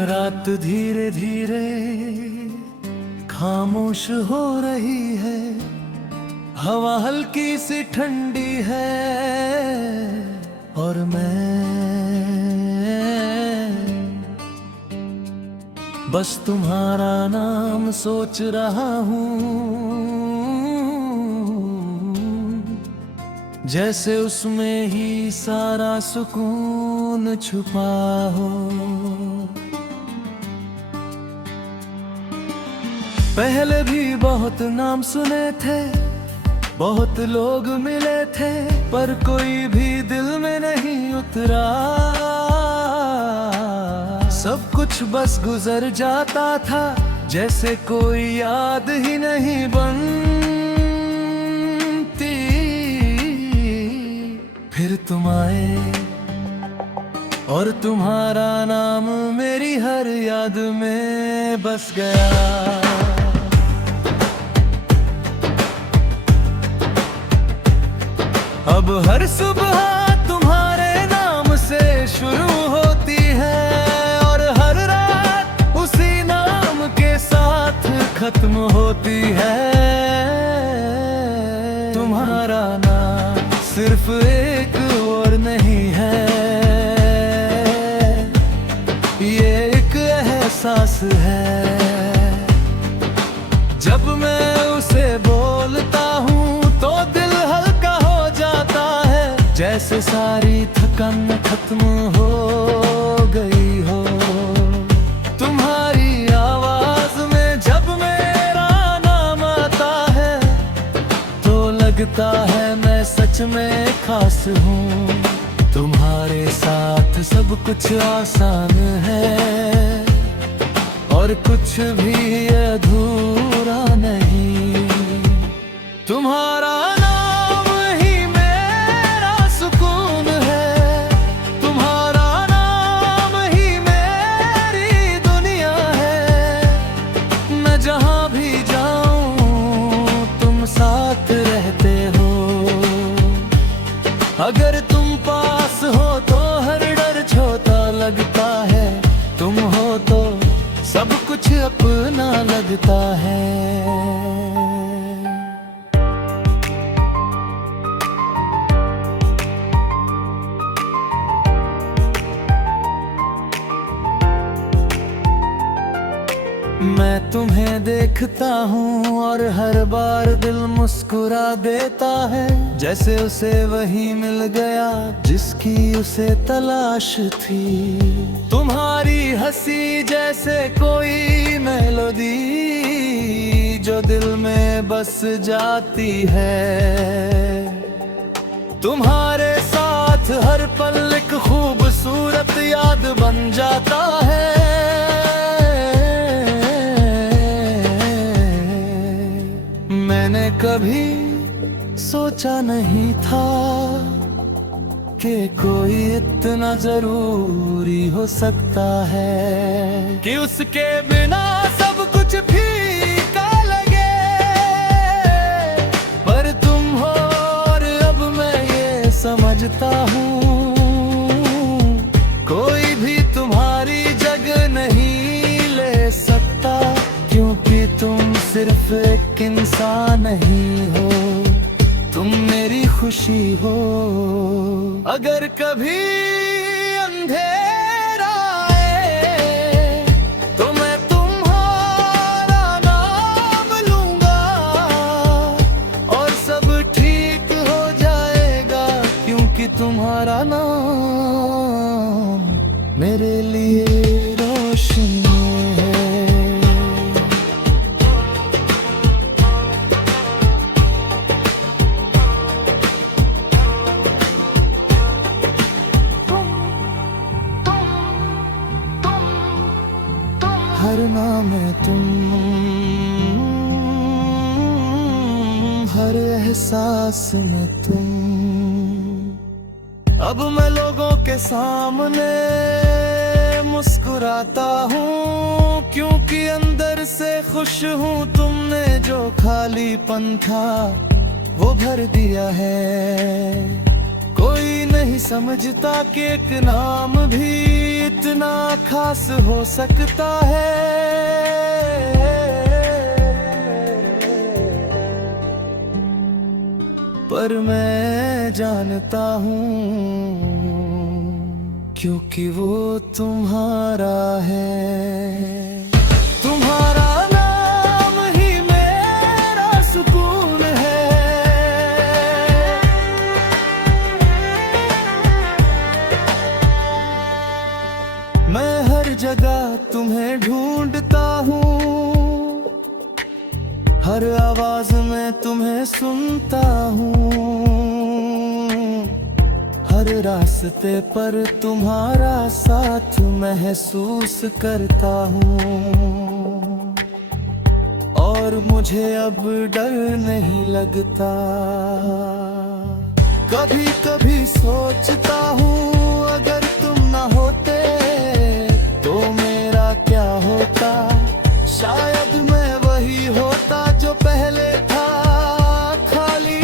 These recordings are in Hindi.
रात धीरे धीरे खामोश हो रही है, हवा हल्की सी ठंडी है और मैं बस तुम्हारा नाम सोच रहा हूँ, जैसे उसमें ही सारा सुकून छुपा हो। पहले भी बहुत नाम सुने थे, बहुत लोग मिले थे, पर कोई भी दिल में नहीं उतरा। सब कुछ बस गुजर जाता था, जैसे कोई याद ही नहीं बनती। फिर तुम आए और तुम्हारा नाम मेरी हर याद में बस गया। अब हर सुबह तुम्हारे नाम से शुरू होती है और हर रात उसी नाम के साथ खत्म होती है। तुम्हारा नाम सिर्फ एक और नहीं है, ये एक एहसास है। जब मैं उसे बोलता हूँ तो दिल हल्का हो जाता है, जैसे सारी थकान खत्म हो गई हो। तुम्हारी आवाज में जब मेरा नाम आता है तो लगता है मैं सच में खास हूँ। तुम्हारे साथ सब कुछ आसान है और कुछ भी अधूरा नहीं। तुम्हारा नाम ही मेरा सुकून है, तुम्हारा नाम ही मेरी दुनिया है। मैं जहाँ भी जाऊँ तुम साथ रहते हो। अगर तुम पास हो तो हर डर छोटा लगता है, तुम हो तो सब कुछ अपना लगता है। मैं तुम्हें देखता हूँ और हर बार दिल मुस्कुरा देता है, जैसे उसे वही मिल गया जिसकी उसे तलाश थी। तुम्हारी हंसी जैसे कोई मेलोडी जो दिल में बस जाती है। तुम्हारे साथ हर पल एक खूबसूरत याद बन जाता है। मैंने कभी सोचा नहीं था कि कोई इतना जरूरी हो सकता है, कि उसके बिना सब कुछ फीका लगे। पर तुम हो और अब मैं ये समझता हूँ, कोई भी तुम्हारी जगह नहीं ले सकता, क्योंकि तुम सिर्फ एक इंसान नहीं हो, तुम मेरी खुशी हो। अगर कभी अंधेरा आए तो मैं तुम्हारा नाम लूंगा और सब ठीक हो जाएगा, क्योंकि तुम्हारा नाम मेरे लिए रोशनी है। हर नाम है तुम, हर एहसास में तुम। अब मैं लोगों के सामने मुस्कुराता हूँ, क्योंकि अंदर से खुश हूँ। तुमने जो खालीपन था वो भर दिया है। कोई नहीं समझता कि एक नाम भी कितना खास हो सकता है। पर मैं जानता हूँ क्योंकि वो तुम्हारा है। तुम्हारा नाम ही मेरा सुकून है। मैं हर जगह तुम्हें ढूंढता हूँ, हर आवाज में तुम्हें सुनता हूँ, हर रास्ते पर तुम्हारा साथ महसूस करता हूँ। और मुझे अब डर नहीं लगता। कभी कभी सोचता हूँ अगर तुम ना होते तो मेरा क्या होता। शायद मैं वही होता जो पहले था, खाली।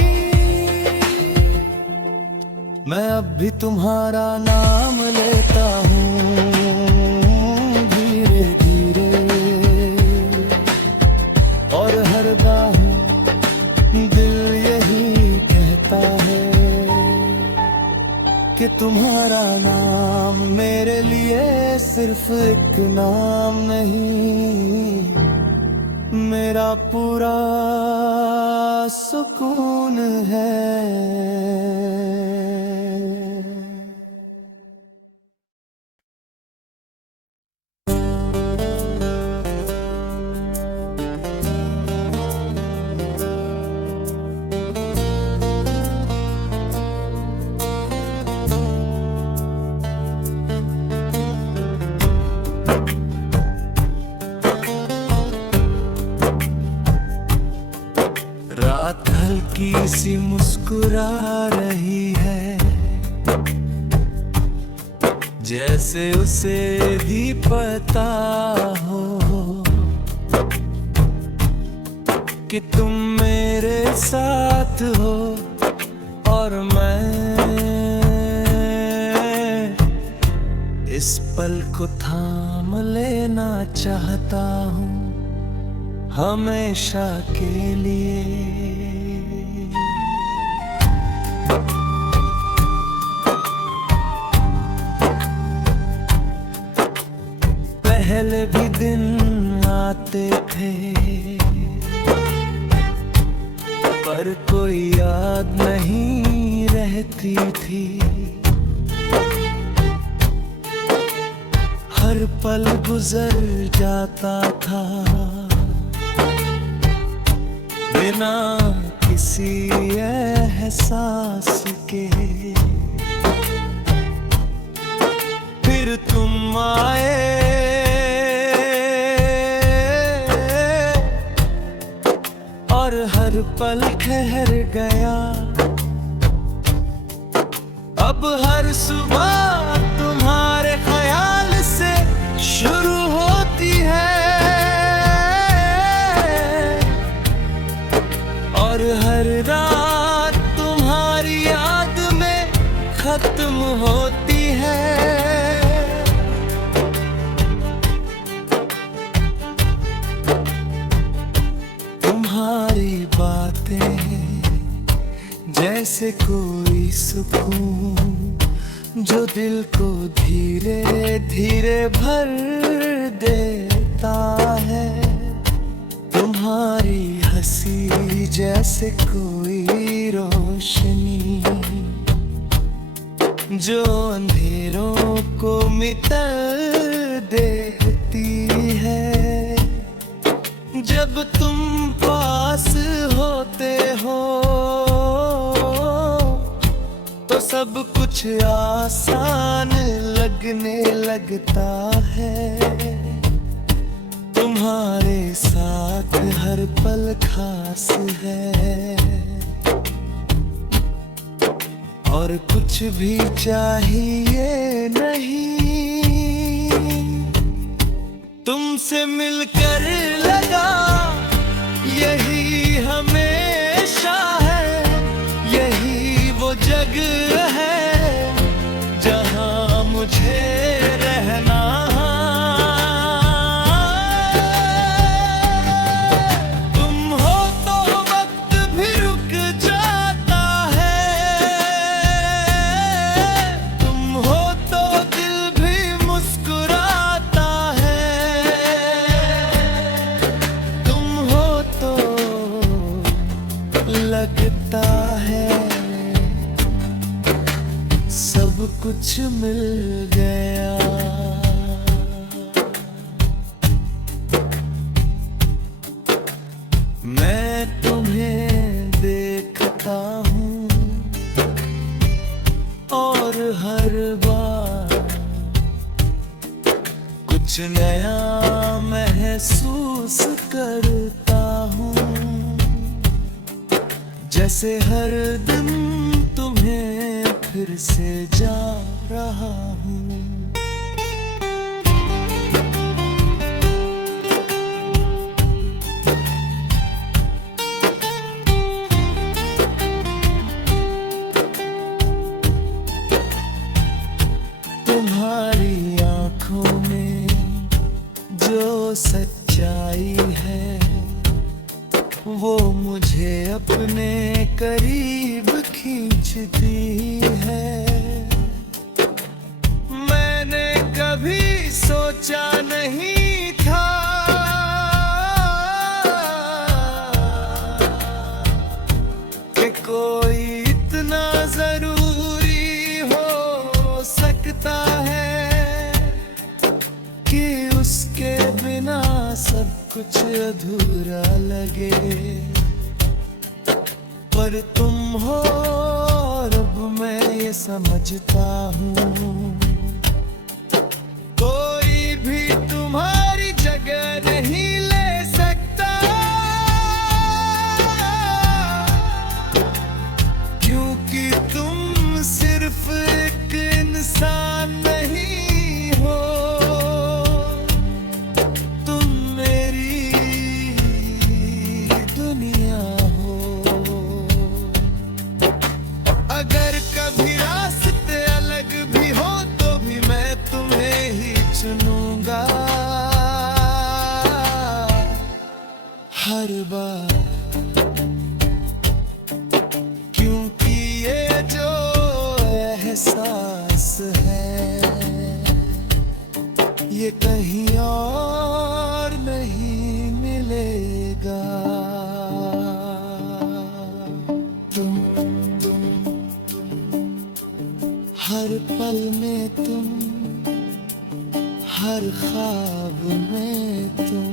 मैं अब भी तुम्हारा नाम लेता हूँ धीरे धीरे, और हर बार दिल यही कहता है कि तुम्हारा नाम मेरे लिए सिर्फ एक नाम नहीं, मेरा पूरा सुकून है। रात हल्की सी मुस्कुरा रही है, जैसे उसे भी पता हो कि तुम मेरे साथ हो। और मैं इस पल को थाम लेना चाहता हूँ हमेशा के लिए। पहले भी दिन आते थे पर कोई याद नहीं रहती थी। हर पल गुजर जाता था बिना किसी एहसास के। फिर तुम आए और हर पल ठहर गया। अब हर सुबह तुम्हारे ख्याल से शुरू होती है, और हर रात तुम्हारी याद में खत्म होती है। तुम्हारी बातें जैसे कोई सुकून जो दिल को धीरे धीरे भर देता है। तुम्हारी हंसी जैसे कोई रोशनी जो अंधेरों को मिटा देती है। जब तुम पास होते हो तो सब कुछ आसान लगने लगता है। तुम्हारे साथ हर पल खास है, और कुछ भी चाहिए नहीं। तुमसे मिलकर लगा यही हमेशा है, यही वो जगह है जहां मुझे रहना सब कुछ मिल गया। मैं तुम्हें देखता हूँ और हर बार कुछ नया महसूस करता हूँ, जैसे हर दिन तुम्हें फिर से जा रहा हूँ। तुम्हारी आंखों में जो सच्चाई है वो मुझे अपने करीब खींचती है। मैंने कभी सोचा नहीं था कि कोई इतना जरूरी हो सकता है कि उसके बिना सब कुछ अधूरा लगे। पर तुम हो और अब मैं ये समझता हूँ, कोई भी तुम्हारी जगह नहीं ले सकता, क्योंकि तुम सिर्फ एक इंसान नहीं हो, तुम मेरी दुनिया हो। अगर कभी रास्ते अलग भी हो तो भी मैं तुम्हें ही चुनूंगा हर बार, क्योंकि ये जो एहसास है ये कहीं और नहीं मिलेगा। तुम हर पल में तुम, हर ख्वाब में तुम।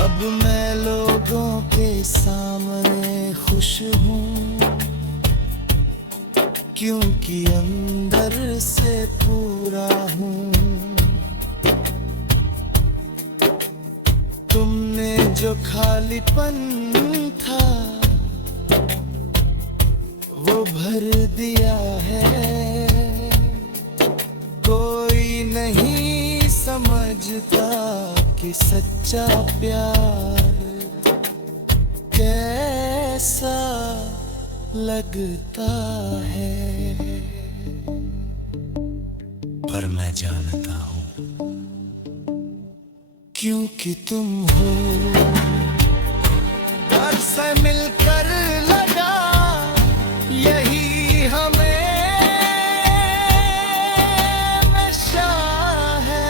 अब मैं लोगों के सामने खुश हूँ, क्योंकि अंदर से पूरा हूँ। तुमने जो खालीपन था वो भर दिया है, कोई नहीं समझता कि सच्चा प्यार कैसा लगता है। पर मैं जानता हूँ, क्योंकि तुम हो और से मिलकर लगा यही हमें नशा है।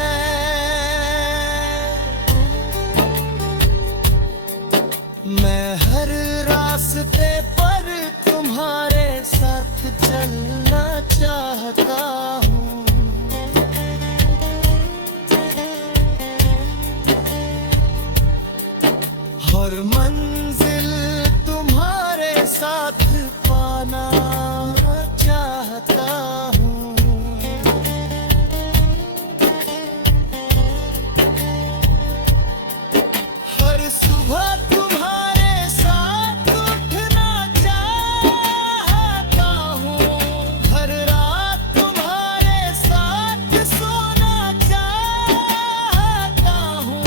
मैं हर रास्ते पर तुम्हारे साथ चलना चाहता हूँ, और मंजिल तुम्हारे साथ पाना चाहता हूँ। हर सुबह तुम्हारे साथ उठना चाहता हूँ, हर रात तुम्हारे साथ सोना चाहता हूँ।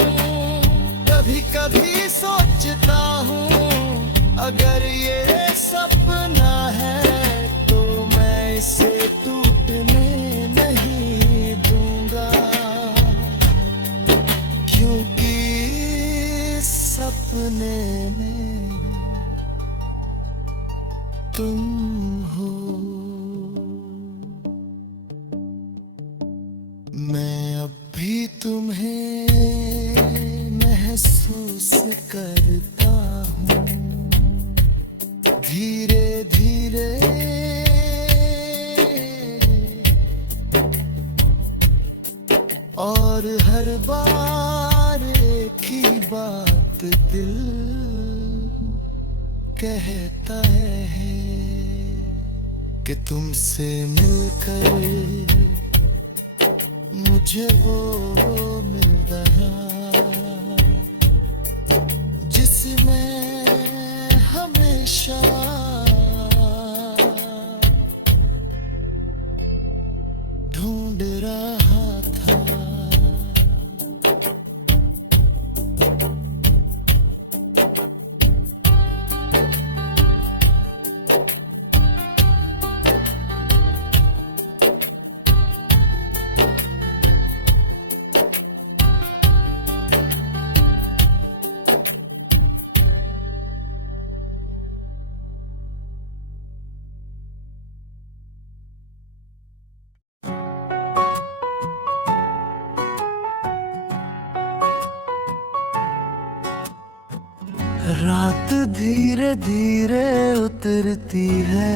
कभी कभी सोचता हूँ अगर ये सपना है तो मैं इसे टूटने नहीं दूंगा, क्योंकि सपने में तुम हो। कि तुमसे मिलकर मुझे वो मिल रहा जिसमें हमेशा ढूंढ रहा था। रात धीरे धीरे उतरती है,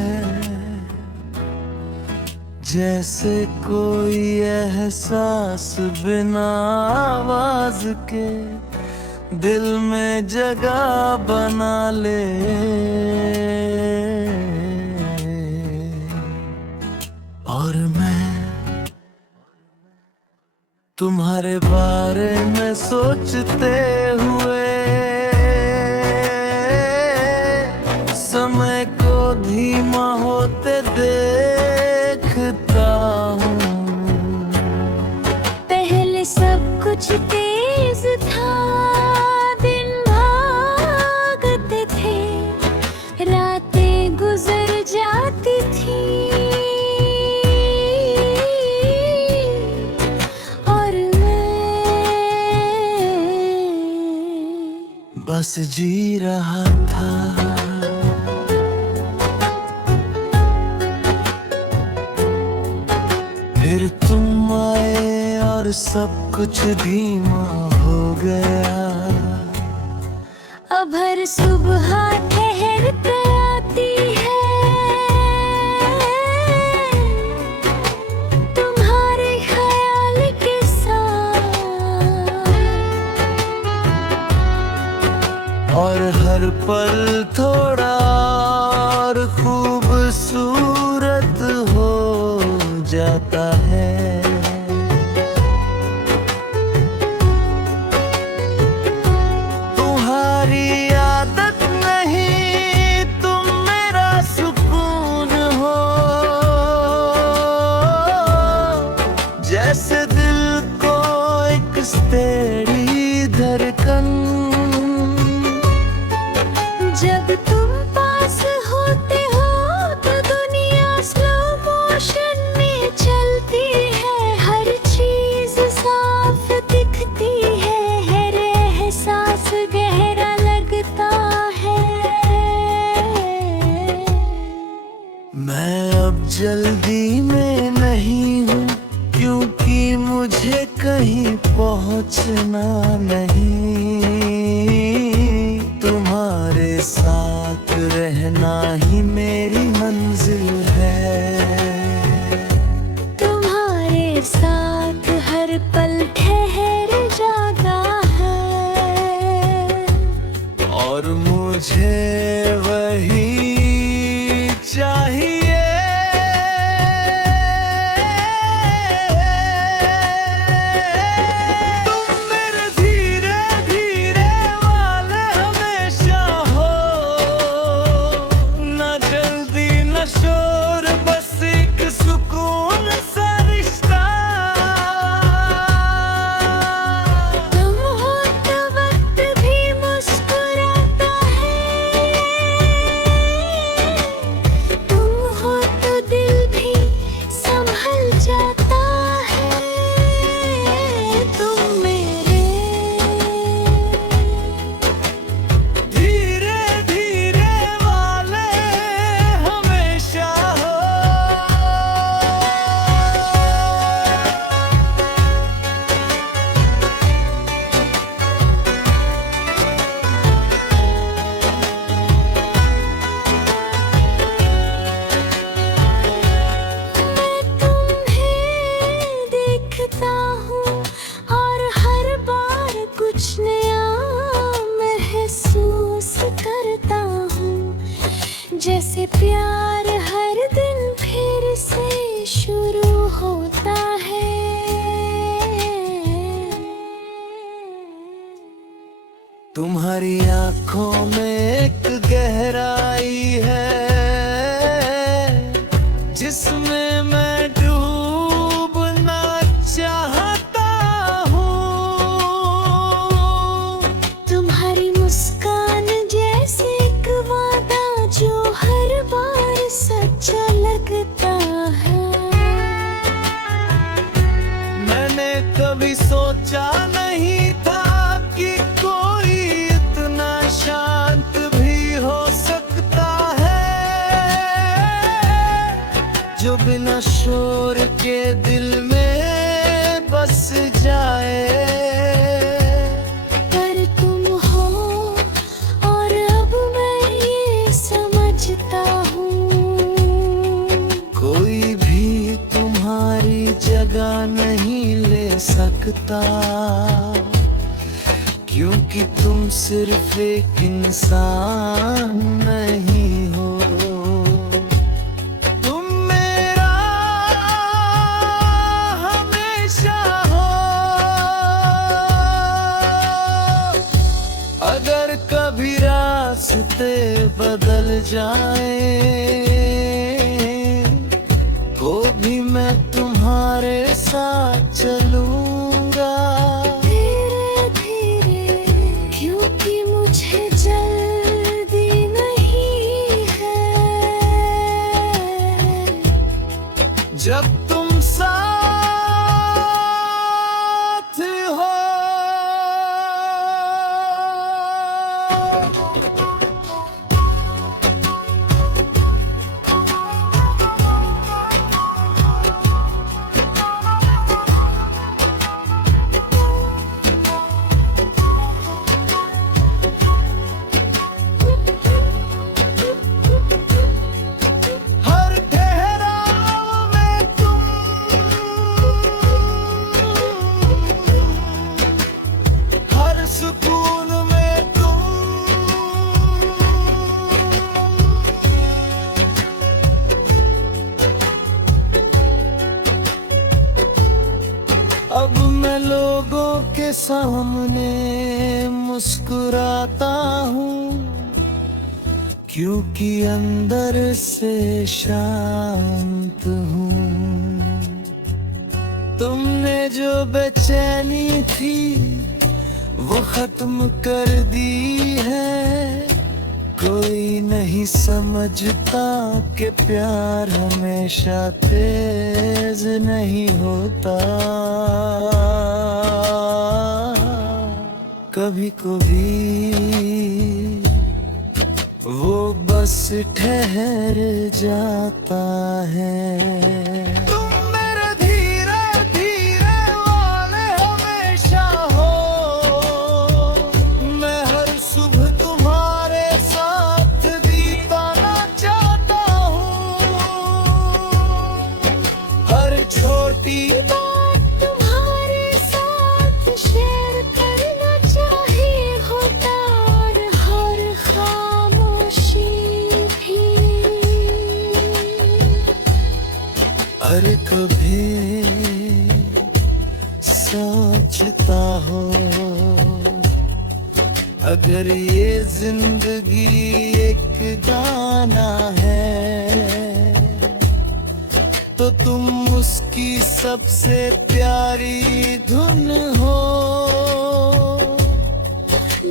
जैसे कोई एहसास बिना आवाज के दिल में जगह बना ले। और मैं तुम्हारे बारे में सोचते हुए समय को धीमा होते देखता हूँ। पहले सब कुछ तेज था, दिन भागते थे, रातें गुजर जाती थी, और मैं बस जी रहा था। फिर तुम आए और सब कुछ धीमा हो गया। अब हर सुबह ठहर कर आती है, तुम्हारे ख्याल के साथ, और हर पल थोड़ा और खूबसूरत हो जाता है। तुम्हारी आदत नहीं, तुम मेरा सुकून हो, जैसे दिल को एक तेरी धड़कन। जब तुम पास होते हो तो दुनिया स्लो मोशन में चलती है, हर चीज साफ दिखती है, हर एहसास गहरा लगता है। मैं अब जल्दी में नहीं हूँ, क्योंकि मुझे कहीं पहुँचना नहीं, तुम्हारे साथ रहना ही मेरी मंजिल है। तुम्हारे साथ हर पल ठहर जाता है, और मुझे वही चाहिए। तुम मेरे धीरे धीरे वाले हमेशा हो, न जल्दी तुम्हारी आंखों में एक गहराई है जिसमें मैं डूबना चाहता हूँ। तुम्हारी मुस्कान जैसे एक वादा जो हर बार सच्चा लगता है। मैंने कभी सोचा नहीं था कि कोई इतना शांत भी हो सकता है, जो बिना शोर के दिल में बस जाए। पर तुम हो और अब मैं ये समझता हूँ, कोई भी तुम्हारी जगह नहीं ले सकता, क्योंकि तुम सिर्फ एक इंसान नहीं हो। तुम मेरा हमेशा हो। अगर कभी रास्ते बदल जाए तो भी मैं तुम्हारे साथ चलूंगा। धीरे धीरे, क्योंकि मुझे जल्दी नहीं है। जब तुम साथ हो। हर ठहराव में तुम, हर सुकून में तुम, अब मैं लोगों के सामने मुस्कुराता हूँ, क्योंकि अंदर से शांत हूँ। तुमने जो बेचैनी थी वो खत्म कर दी है। कोई नहीं समझता कि प्यार हमेशा तेज नहीं होता। कभी कभी वो बस ठहर जाता है। तुम मेरे धीरे धीरे वाले हमेशा हो। मैं हर सुबह तुम्हारे साथ बिताना चाहता हूँ। हर छोटी बात तुम्हारे साथ शेयर करना चाहिए होता, और हर खामोशी भी। अरे कभी सोचता हो, अगर ये जिंदगी एक गाना है तो तुम उसकी सबसे प्यारी धुन हो।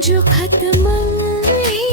जो खत्म नहीं